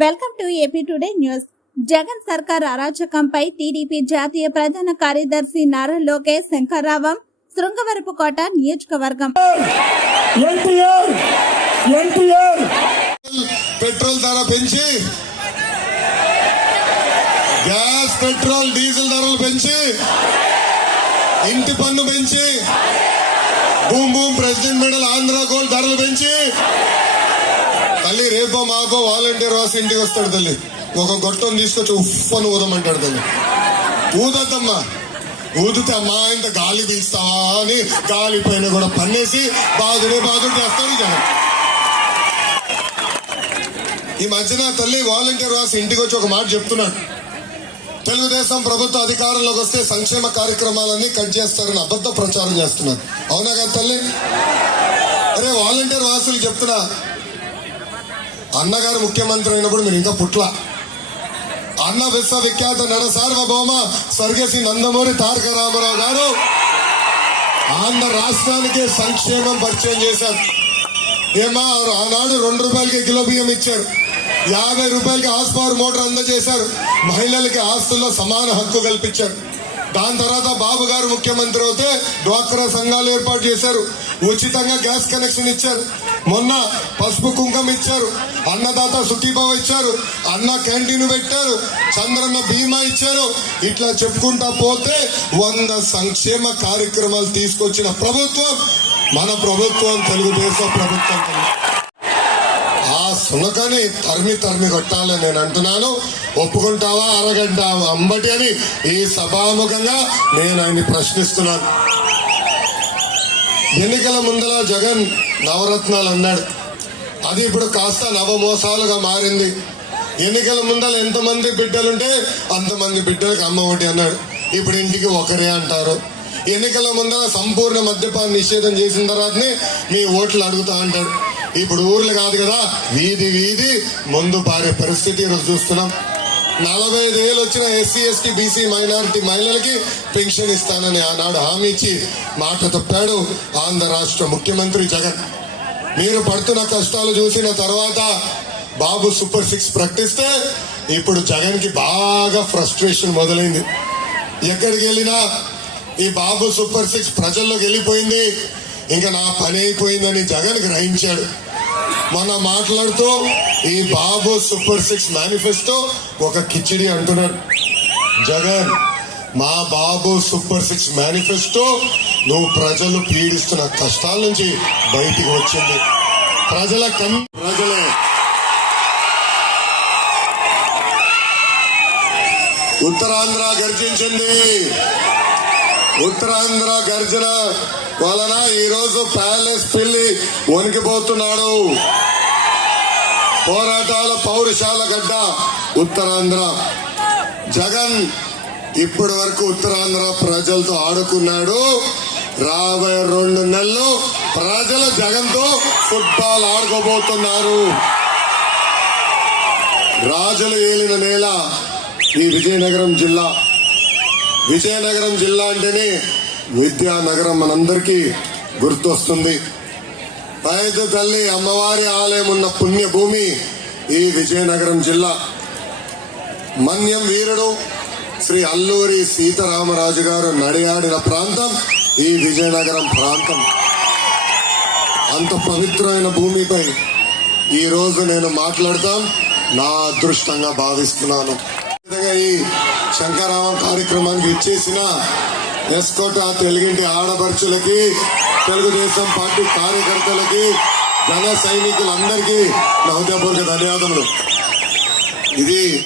Welcome to AP today news. Jagan సర్కార్ అరాచకంపై TDP జాతీయ ప్రధాన కార్యదర్శి నారా లోకేష్ శంకర్రావం శృంగవరపుకోట నియోజకవర్గం. ఎన్టీఆర్! ఎన్టీఆర్! పెట్రోల్ ధర పెంచి గ్యాస్ పెట్రోల్ డీజిల్ ధరలు పెంచి ఇంటి పన్ను పెంచి boom boom president medal Andhra gold ధరలు పెంచి తల్లి రేపో మాకో వాలంటీర్ రాసి ఇంటికి వస్తాడు తల్లి. ఒక గొట్టం తీసుకొచ్చి ఉఫ్ ఊదమంటాడు తల్లి. ఊదద్దమ్మా. ఊదితే అమ్మా ఇంత గాలి పీల్స్తావా అని గాలి పైన కూడా పన్నేసి బాధుడే బాధుడు చేస్తాడు జనం. ఈ మధ్యన తల్లి వాలంటీర్ రాసి ఇంటికి వచ్చి ఒక మాట చెప్తున్నాడు. తెలుగుదేశం ప్రభుత్వ అధికారంలోకి వస్తే సంక్షేమ కార్యక్రమాలన్నీ కట్ చేస్తారని అబద్ధ ప్రచారం చేస్తున్నారు. అవునా కదా తల్లి? అరే వాలంటీర్ వాసులు చెప్తున్నా. అన్నగారు ముఖ్యమంత్రి అయినప్పుడు మీరు ఇంకా పుట్ల. అన్న విశ్వవిఖ్యాత నడ సార్వభౌమ స్వర్గశ్రీ నందమూరి తారక రామారావు గారు ఆంధ్ర రాష్ట్రానికి సంక్షేమం పరిచయం చేశారు. ఏమా ఆనాడు రెండు రూపాయలకి కిలో బియ్యం ఇచ్చారు. యాభై రూపాయలకి హాస్ పవర్ మోటార్ అందజేశారు. మహిళలకి ఆస్తుల్లో సమాన హక్కు కల్పించారు. దాని తర్వాత బాబు గారు ముఖ్యమంత్రి అవుతే డ్వాక్రా సంఘాలు ఏర్పాటు చేశారు. ఉచితంగా గ్యాస్ కనెక్షన్ ఇచ్చారు. మొన్న పసుపు కుంకం ఇచ్చారు. అన్నదాత సుఖీభావ ఇచ్చారు. అన్న క్యాంటీన్ పెట్టారు. చంద్రన్న బీమా ఇచ్చారు. ఇట్లా చెప్పుకుంటా పోతే వంద సంక్షేమ కార్యక్రమాలు తీసుకొచ్చిన ప్రభుత్వం మన ప్రభుత్వం తెలుగుదేశం ప్రభుత్వం. ఆ సునకని తరిమి తరిమి కొట్టాలని నేను అంటున్నాను. ఒప్పుకుంటావా? అరగంట అంబటి అని ఈ సభాముఖంగా నేను ఆయన్ని ప్రశ్నిస్తున్నాను. ఎన్నికల ముందల జగన్ నవరత్నాలు అన్నాడు. అది ఇప్పుడు కాస్త నవమోసాలుగా మారింది. ఎన్నికల ముందల ఎంతమంది బిడ్డలుంటే అంతమంది బిడ్డలకు అమ్మ ఒకటి అన్నాడు. ఇప్పుడు ఇంటికి ఒకరే అంటారు. ఎన్నికల ముందర సంపూర్ణ మద్యపాన నిషేధం చేసిన తర్వాతనే మీ ఓట్లు అడుగుతా అంటాడు. ఇప్పుడు ఊర్లు కాదు కదా వీధి వీధి ముందు పారే పరిస్థితి ఈరోజు చూస్తున్నాం. నలభై ఐదు వేలు వచ్చిన ఎస్సీ ఎస్టీ బీసీ మైనారిటీ మహిళలకి పెన్షన్ ఇస్తానని ఆనాడు హామీ ఇచ్చి మాట తప్పాడు ఆంధ్ర రాష్ట్ర ముఖ్యమంత్రి జగన్. మీరు పడుతున్న కష్టాలు చూసిన తర్వాత బాబు సూపర్ సిక్స్ ప్రకటిస్తే ఇప్పుడు జగన్కి బాగా ఫ్రస్ట్రేషన్ మొదలైంది. ఎక్కడికి వెళ్ళినా ఈ బాబు సూపర్ సిక్స్ ప్రజల్లోకి వెళ్ళిపోయింది. ఇంకా నా పని అయిపోయిందని జగన్ గ్రహించాడు. మొన్న మాట్లాడుతూ ఈ బాబు సూపర్ సిక్స్ మేనిఫెస్టో ఒక కిచిడి అంటున్నాడు. జగన్ మా బాబు సూపర్ సిక్స్ మేనిఫెస్టో నువ్వు ప్రజలు పీడిస్తున్న కష్టాల నుంచి బయటికి వచ్చింది. ప్రజల కన్ ప్రజలే. ఉత్తరాంధ్ర గర్జించింది. ఉత్తరాంధ్ర గర్జన వలన ఈరోజు ప్యాలెస్ పిల్లి వణికిపోతున్నాడు. పోరాటాల పౌరుషాల గడ్డ ఉత్తరాంధ్ర. జగన్ ఇప్పటి వరకు ఉత్తరాంధ్ర ప్రజలతో ఆడుకున్నాడు. రాబోయే రెండు నెలలు ప్రజలు జగన్తో ఫుట్బాల్ ఆడుకోబోతున్నారు. రాజులు ఏలిన నేల ఈ విజయనగరం జిల్లా. విజయనగరం జిల్లా అంటేనే విద్యానగరం మనందరికీ గుర్తొస్తుంది. బయట తల్లి అమ్మవారి ఆలయం ఉన్న పుణ్యభూమి ఈ విజయనగరం జిల్లా. మన్యం వీరుడు శ్రీ అల్లూరి సీతారామరాజు గారు నడియాడిన ప్రాంతం ఈ విజయనగరం ప్రాంతం. అంత పవిత్రమైన భూమిపై ఈ రోజు నేను మాట్లాడతాం. నా అదృష్టంగా భావిస్తున్నాను. ఈ శంకరామ కార్యక్రమానికి ఇచ్చేసిన ఎస్కోట తెలుగింటి ఆడపడుచులకి తెలుగుదేశం పార్టీ కార్యకర్తలకి జన సైనికులందరికీ నా హృదయపూర్వక ధన్యవాదములు. ఇది